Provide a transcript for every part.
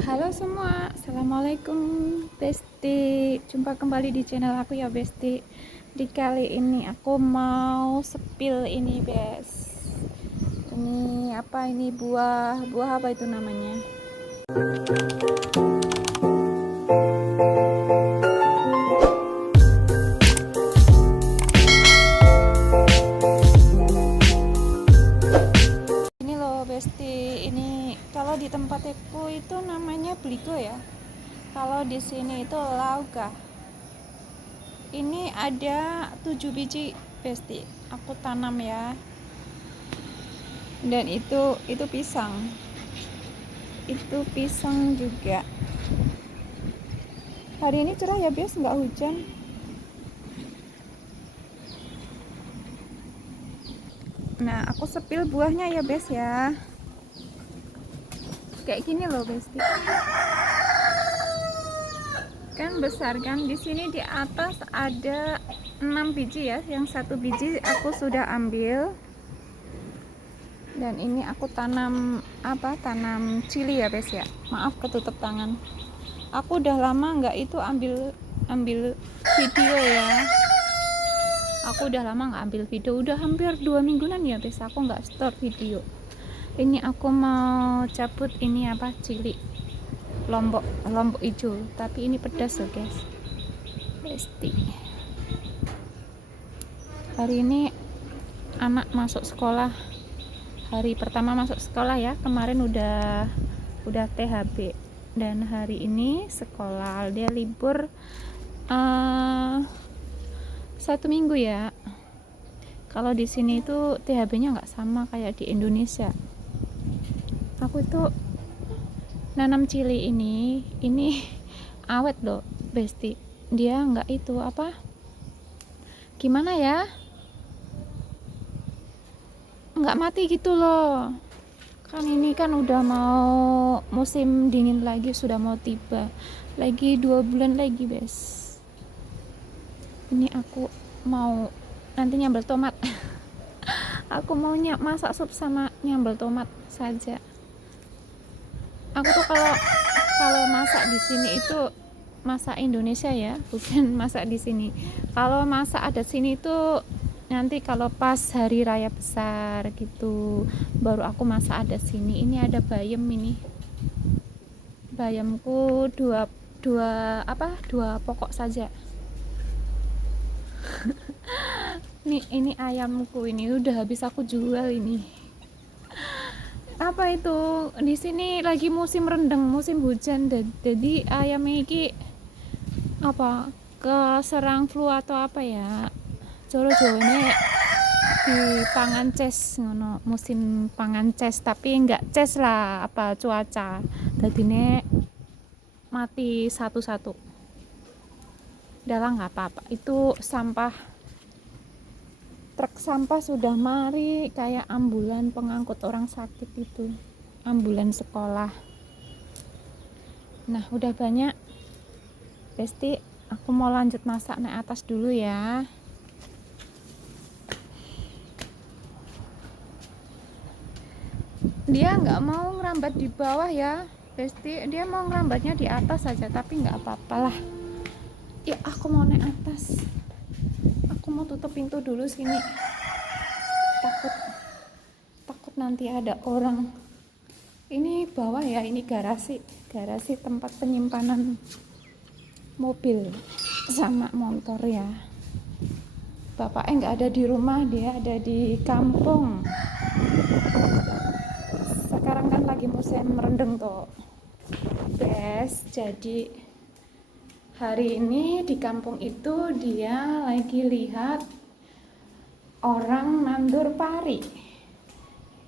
Halo semua, assalamualaikum Besti. Jumpa kembali di channel aku ya Besti. Di kali ini aku mau spill ini Bes. Ini apa ini buah apa itu namanya? Ini loh Besti, ini kalau di tempatku itu namanya beligo ya. Kalau di sini itu lauka. Ini ada 7 biji Besti. Aku tanam ya. Dan itu pisang. Itu pisang juga. Hari ini cerah ya Bes, nggak hujan. Nah, aku sepil buahnya ya Bes ya. Kayak gini loh Besti. Kan besar kan? Di sini di atas ada 6 biji ya. Yang satu biji aku sudah ambil. Dan ini aku tanam Tanam cili ya Bes ya. Maaf ketutup tangan. Aku udah lama nggak itu ambil video ya. Aku udah lama nggak ambil video, udah hampir 2 mingguan ya Bes. Aku nggak store video. Ini aku mau cabut ini cili lombok hijau, tapi ini pedas loh guys. Besti, hari ini anak masuk sekolah, hari pertama masuk sekolah ya. Kemarin udah THB dan hari ini sekolah, dia libur 1 minggu ya. Kalau di sini itu THB-nya nggak sama kayak di Indonesia. Aku itu nanam cili ini awet loh Besti. Dia nggak itu gimana ya, nggak mati gitu loh. Kan ini kan udah mau musim dingin lagi, sudah mau tiba lagi 2 bulan lagi Bes. Ini aku mau nanti nyambel tomat. Aku mau masak sup sama nyambel tomat saja. Aku tuh kalau masak di sini itu masak Indonesia ya, bukan masak di sini. Kalau masak ada sini itu nanti kalau pas hari raya besar gitu baru aku masak ada sini. Ini ada bayam, ini bayamku dua pokok saja. Ini ayamku ini udah habis aku jual ini. Itu di sini lagi musim rendeng, musim hujan, jadi ayam ini keserang flu atau apa ya, joro-jorone di pangan ces ngono, musim pangan ces, tapi enggak ces lah cuaca, dadine mati satu-satu. Udah nggak apa-apa, itu sampah, truk sampah sudah mari kayak ambulan pengangkut orang sakit itu, ambulan sekolah. Nah udah banyak Besti, aku mau lanjut masak naik atas dulu ya. Dia nggak mau ngerambat di bawah ya Besti, dia mau ngerambatnya di atas saja, tapi nggak apa-apalah ya. Aku mau naik atas, aku mau tutup pintu dulu sini, takut nanti ada orang. Ini bawah ya, ini garasi tempat penyimpanan mobil sama motor ya. Bapaknya nggak ada di rumah, dia ada di kampung. Sekarang kan lagi musim merendeng tuh Bes. Jadi hari ini di kampung itu dia lagi lihat orang nandur pari,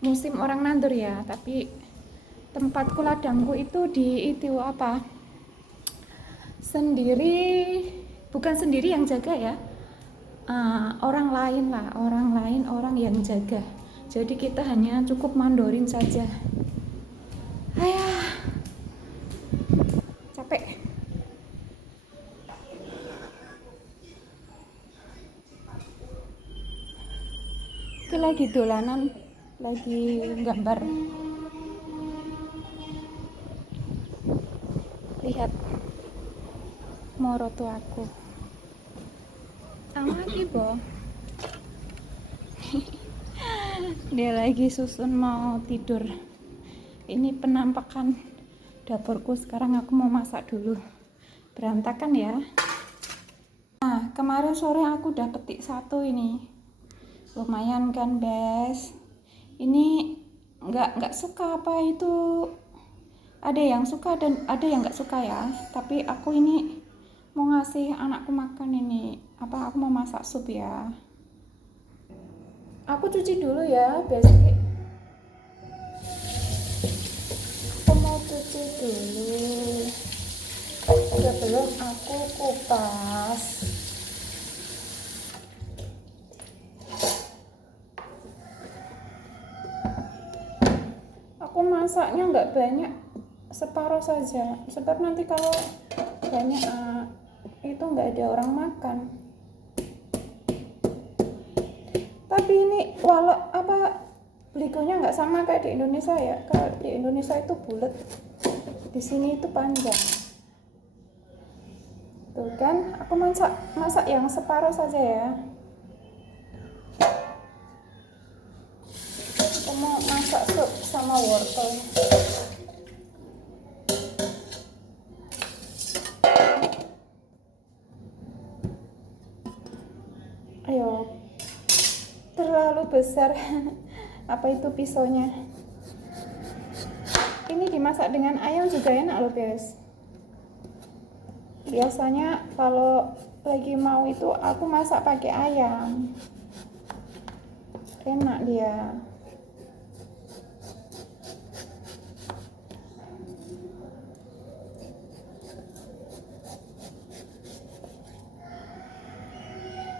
musim orang nandur ya. Tapi tempatku, ladangku itu di itu sendiri, bukan sendiri yang jaga ya, orang lain yang jaga. Jadi kita hanya cukup mandorin saja. Ayah, capek. Itu lagi dolanan, lagi gambar. Lihat moro aku. Lagi boh. Dia lagi susun mau tidur. Ini penampakan dapurku. Sekarang aku mau masak dulu. Berantakan ya. Nah, kemarin sore aku udah petik satu ini. Lumayan kan, Bes? Ini nggak suka apa itu. Ada yang suka dan ada yang nggak suka ya. Tapi aku ini mau ngasih anakku makan ini. Aku mau masak sup ya. Aku cuci dulu ya, Besi. Aku mau cuci dulu sebelum aku kupas. Aku masaknya nggak banyak, separuh saja, sebab nanti kalau banyak itu nggak ada orang makan. Tapi ini walau beligonya nggak sama kayak di Indonesia ya. Kalau di Indonesia itu bulat, di sini itu panjang. Tuh kan, aku masak yang separuh saja ya. Aku mau masak sup sama wortel. Ayo, terlalu besar. Apa itu pisaunya? Ini dimasak dengan ayam juga enak loh, guys. Biasanya kalau lagi mau itu aku masak pakai ayam. Enak dia.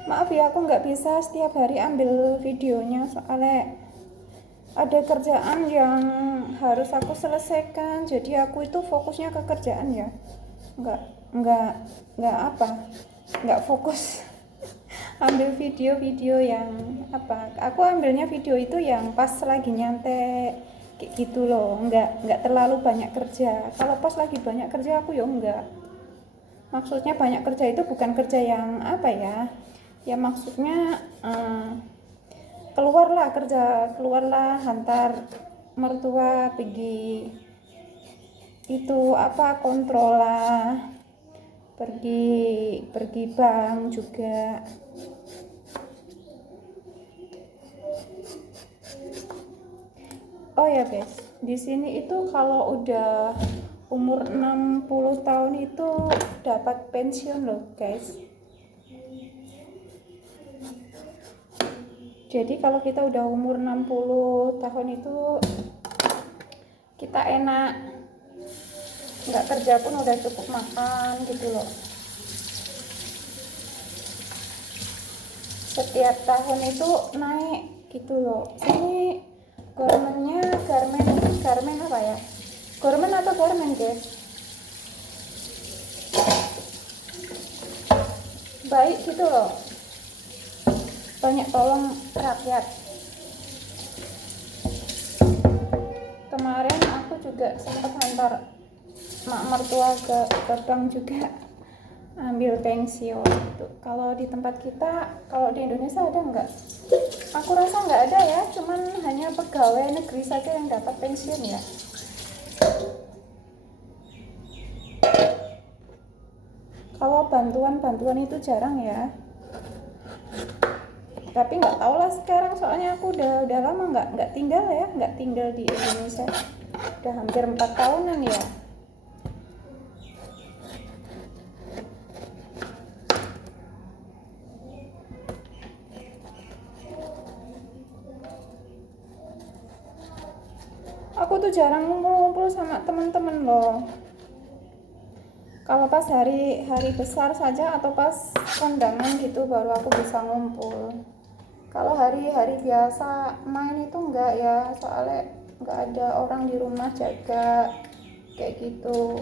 Maaf ya, aku nggak bisa setiap hari ambil videonya soalnya ada kerjaan yang harus aku selesaikan. Jadi aku itu fokusnya ke kerjaan ya. Nggak fokus ambil video-video yang aku ambilnya video itu yang pas lagi nyantai kayak gitu loh, nggak terlalu banyak kerja. Kalau pas lagi banyak kerja aku ya enggak. Maksudnya banyak kerja itu bukan kerja yang ya maksudnya keluarlah hantar mertua pergi itu kontrol lah, pergi bank juga. Oh ya guys, di sini itu kalau udah umur 60 tahun itu dapat pensiun loh guys. Jadi kalau kita udah umur 60 tahun itu kita enak, nggak kerja pun udah cukup makan gitu loh. Setiap tahun itu naik gitu loh. Ini garmen apa ya? Gormen atau garmen guys? Baik gitu loh. Banyak tolong rakyat. Kemarin aku juga sempat hantar mak mertua ke bank juga ambil pensiun gitu. Kalau di tempat kita, kalau di Indonesia ada nggak? Aku rasa nggak ada ya, cuman hanya pegawai negeri saja yang dapat pensiun ya. Kalau bantuan itu jarang ya. Tapi nggak tahu lah sekarang, soalnya aku udah lama nggak tinggal di Indonesia. Udah hampir 4 tahunan ya. Aku tuh jarang ngumpul-ngumpul sama teman-teman loh. Kalau pas hari besar saja atau pas kondangan gitu baru aku bisa ngumpul. Kalau hari-hari biasa main itu enggak ya, soalnya enggak ada orang di rumah jaga kayak gitu.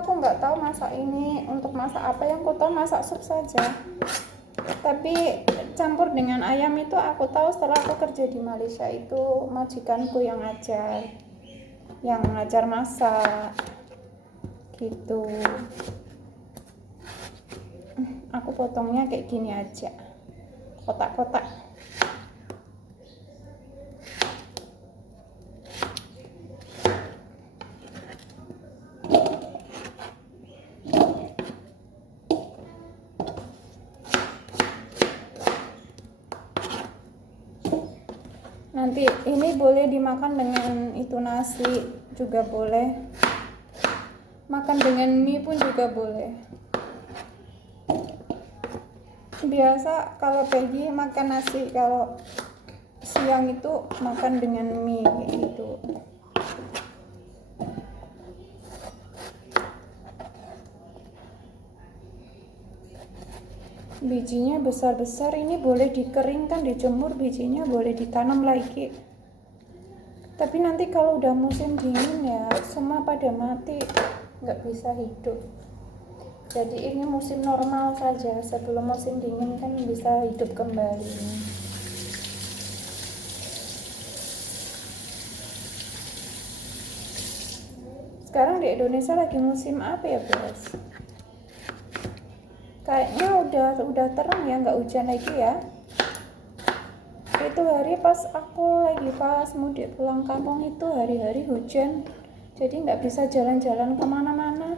aku nggak tahu masak ini untuk masak apa, yang aku tahu masak sup saja. Tapi campur dengan ayam itu aku tahu setelah aku kerja di Malaysia, itu majikanku yang ngajar masak gitu. Aku potongnya kayak gini aja, kotak-kotak. Nanti ini boleh dimakan dengan itu nasi juga boleh, makan dengan mie pun juga boleh. Biasa kalau pagi makan nasi, kalau siang itu makan dengan mie kayak gitu. Bijinya besar-besar, ini boleh dikeringkan, dijemur, bijinya boleh ditanam lagi. Tapi nanti kalau udah musim dingin ya semua pada mati, nggak bisa hidup. Jadi ini musim normal saja, sebelum musim dingin kan bisa hidup kembali. Sekarang di Indonesia lagi musim apa ya, Bos? Kayaknya udah terang ya, nggak hujan lagi ya. Itu hari pas mudik pulang kampung itu hari-hari hujan, jadi nggak bisa jalan-jalan kemana-mana.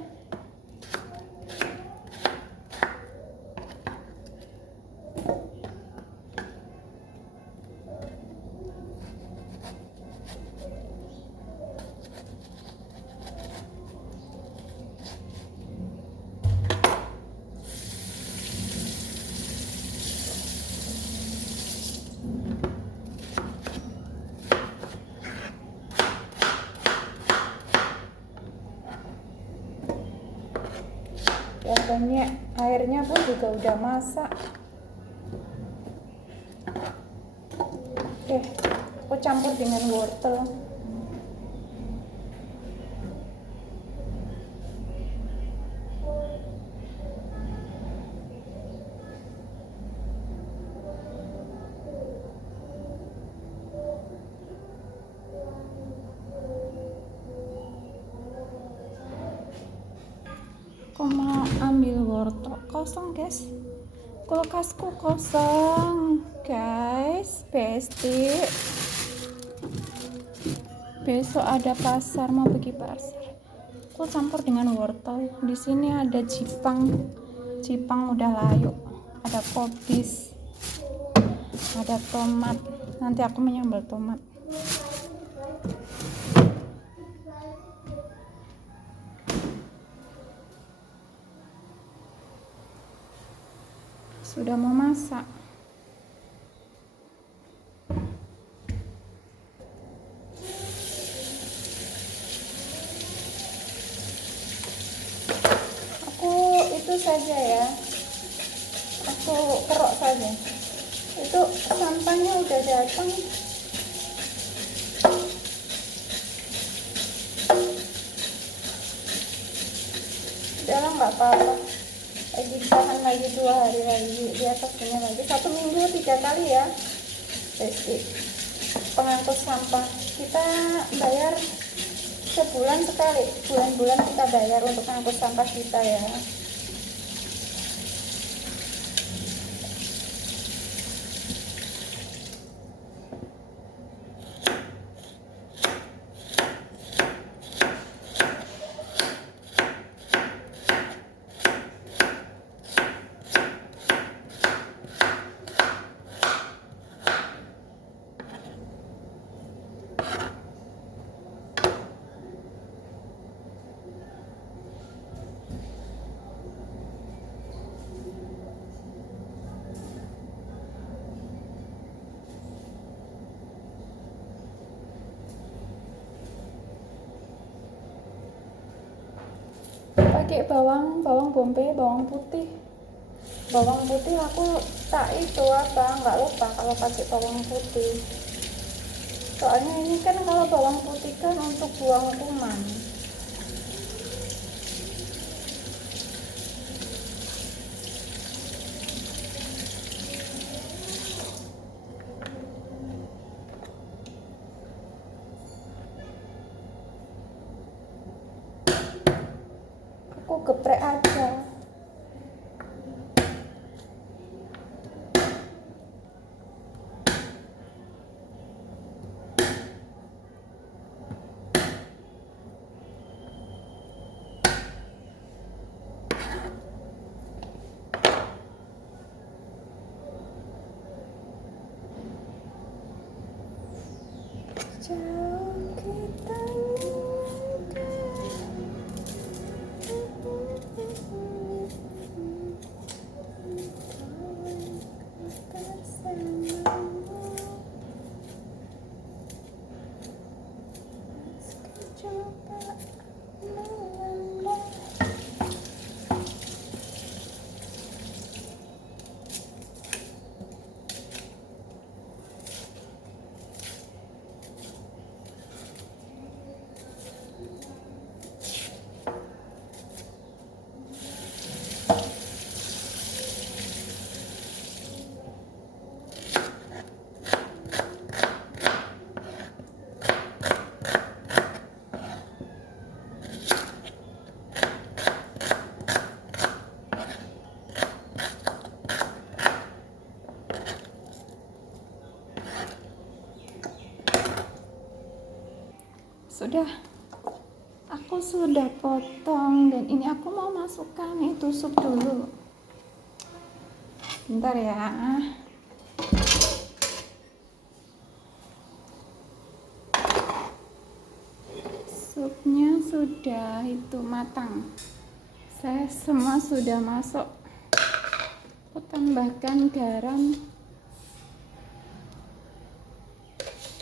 Biasanya airnya pun juga udah masak. Aku campur dengan wortel. Aku mau ambil wortel, kosong guys, kulkasku kosong guys. Besok ada pasar, mau pergi pasar. Aku campur dengan wortel. Di sini ada cipang udah layu, ada kobis, ada tomat. Nanti aku menyambal tomat. Sudah mau masak. Aku itu saja ya, aku kerok saja. Itu sampahnya udah datang. Udahlah, nggak apa-apa. Ditahan lagi 2 hari lagi, di atasnya lagi 1 minggu 3 kali ya. Jadi pengangkut sampah kita bayar sebulan sekali, bulan-bulan kita bayar untuk pengangkut sampah kita ya. Pakai bawang bombay, bawang putih aku tak itu apa, nggak lupa kalau pakai bawang putih. Soalnya ini kan kalau bawang putih kan untuk buang kuman. aku sudah potong, dan ini aku mau masukkan itu sup dulu. Bentar ya. Supnya sudah itu matang. Saya semua sudah masuk. Aku tambahkan garam.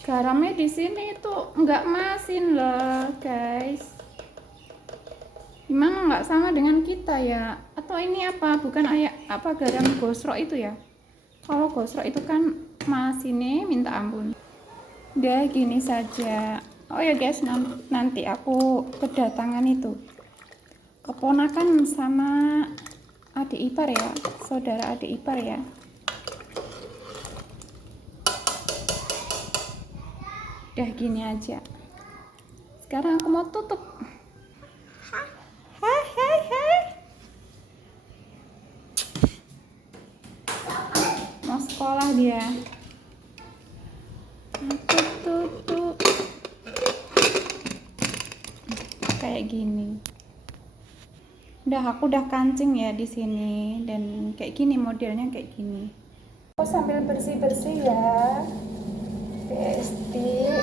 Garamnya di sini itu enggak masin loh, guys. Gimana nggak sama dengan kita ya? Atau ini apa? Bukan garam gosrok itu ya? Kalau gosrok itu kan masinnya minta ampun. Udah gini saja. Oh ya guys, nanti aku kedatangan itu keponakan sama adik ipar ya, saudara adik ipar ya. Udah gini aja. Sekarang aku mau tutup. Hai. Mau sekolah dia. Tutup. Kayak gini. Aku udah kancing ya di sini, dan kayak gini modelnya kayak gini. Aku sambil bersih-bersih ya. Besti.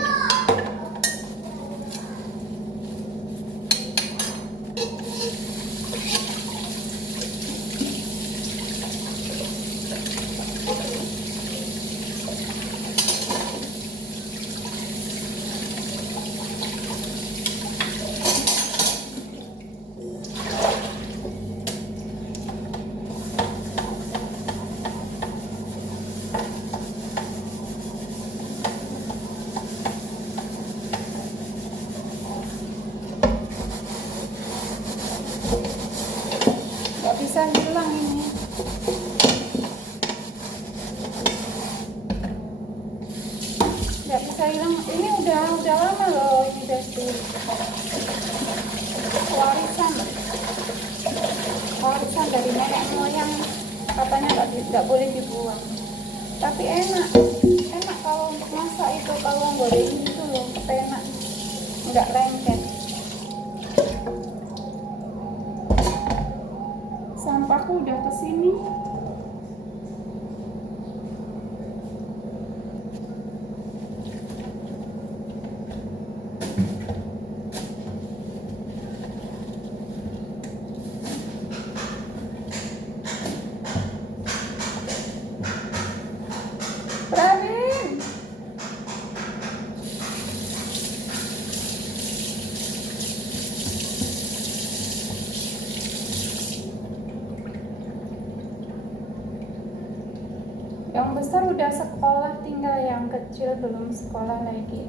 Bisa hilang ini. Nggak bisa hilang. Ini udah lama loh ini Besti. Warisan dari nenek moyang, katanya nggak boleh dibuang. Tapi enak kalau masak itu, kalau goreng itu loh, enak, nggak lengket. Sampahku udah kesini. Pravin, yang besar udah sekolah, tinggal yang kecil belum sekolah lagi.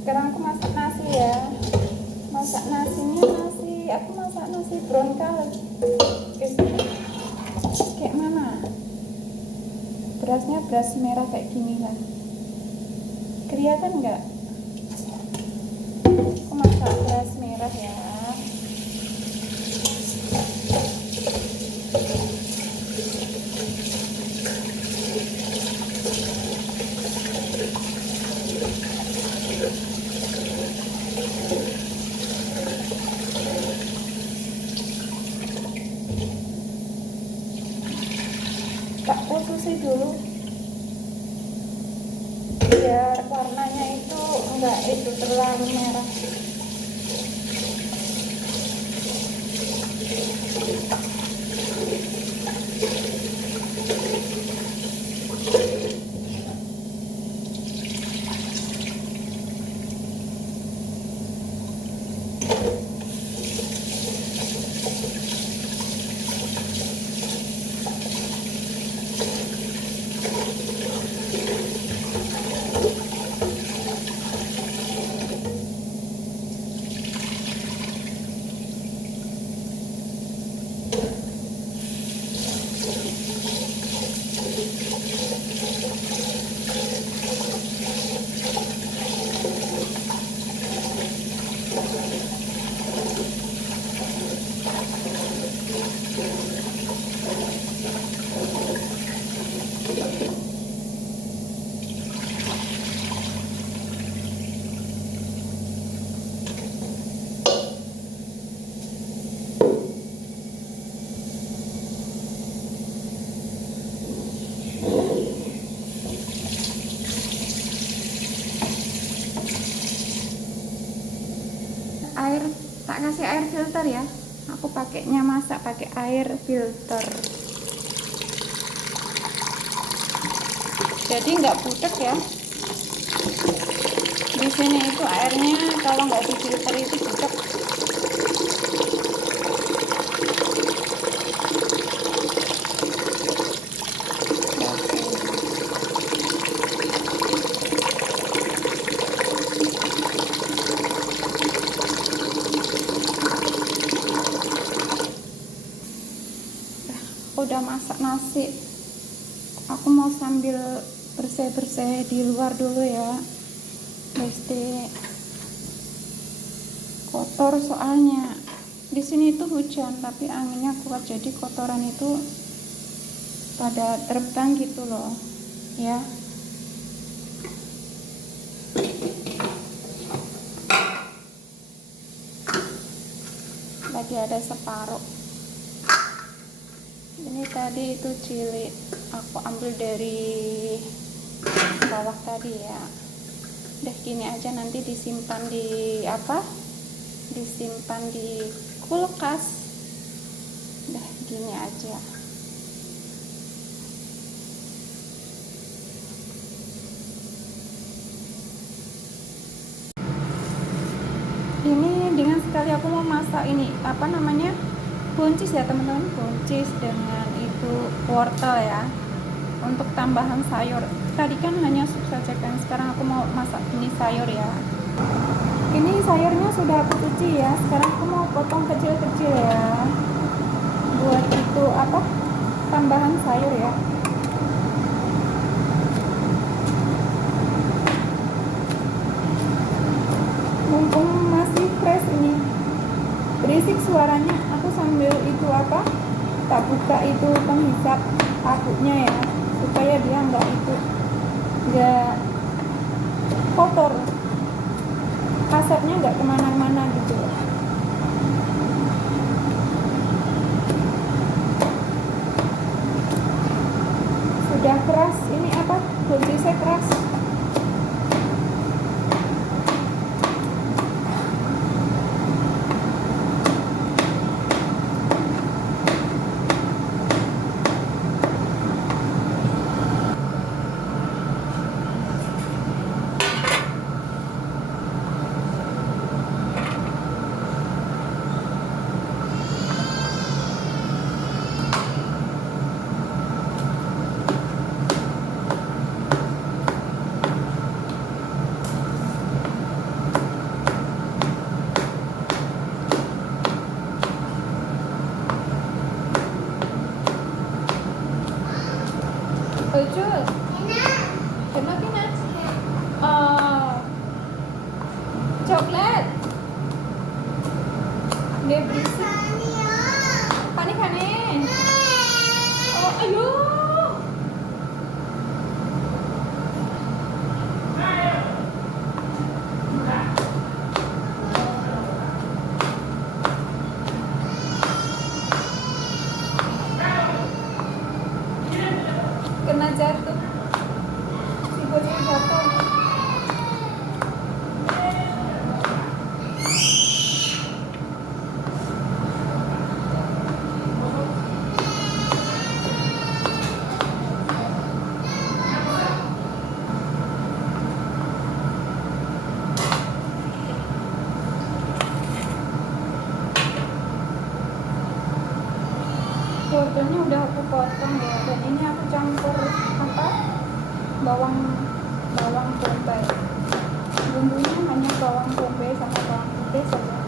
Sekarang aku masak nasi ya. Aku masak nasi bronkal. Kayak mana? Berasnya beras merah kayak gini kan. Kelihatan nggak? Aku masak beras merah ya. Tak ususi dulu biar warnanya itu enggak itu terlalu merah. ngasih air filter ya, aku pakainya masak pakai air filter, jadi nggak butek ya. Di sini itu airnya kalau nggak difilter itu butek. Aku udah masak nasi, aku mau sambil bersih-bersih di luar dulu ya, pasti kotor soalnya di sini itu hujan tapi anginnya kuat, jadi kotoran itu pada terbang gitu loh ya. Lagi ada separuh ini, tadi itu cilik aku ambil dari bawah tadi ya. Udah gini aja, nanti disimpan di apa, disimpan di kulkas. Udah gini aja. Ini dengan sekali aku mau masak ini apa namanya, buncis ya teman-teman, buncis dengan itu wortel ya, untuk tambahan sayur. Tadi kan hanya sup saja kan, sekarang aku mau masak ini sayur ya. Ini sayurnya sudah aku cuci ya, sekarang aku mau potong kecil-kecil ya, buat itu apa, tambahan sayur ya. Mumpung masih fresh ini, berisik suaranya, aku sambil itu apa, tak buka itu penghisap akutnya ya, supaya dia nggak kotor, asapnya nggak kemana-mana gitu. Sudah keras ini apa, buncisnya keras. Ujul, kenapa Nas? Coklat. Dia berisik. Kane. Oh, ayo. Kena jatuh. Si bocil jatuh. Wortelnya udah aku potong ya, dan ini aku campur apa, bawang bombay. Bumbunya hanya bawang bombay sama bawang putih saja.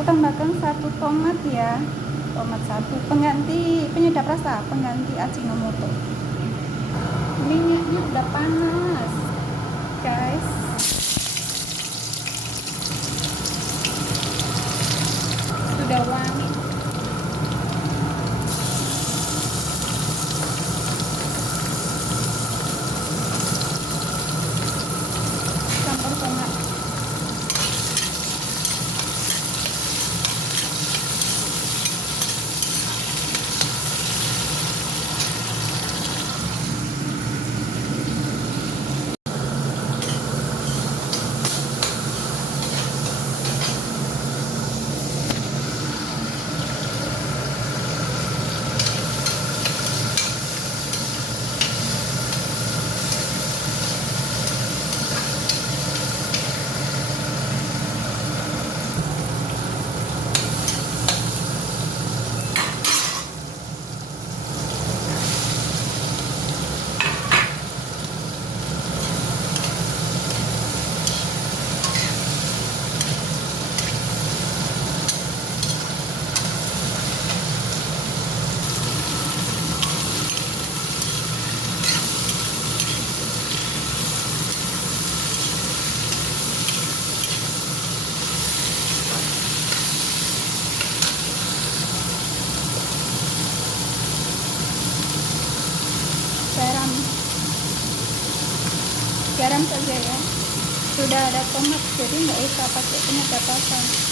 Aku tambahkan 1 tomat ya, tomat 1, pengganti penyedap rasa, pengganti Ajinomoto. Minyaknya udah panas guys, sudah wangi. garam, garam saja ya, sudah ada tomat jadi nggak usah pakai penyedap rasa.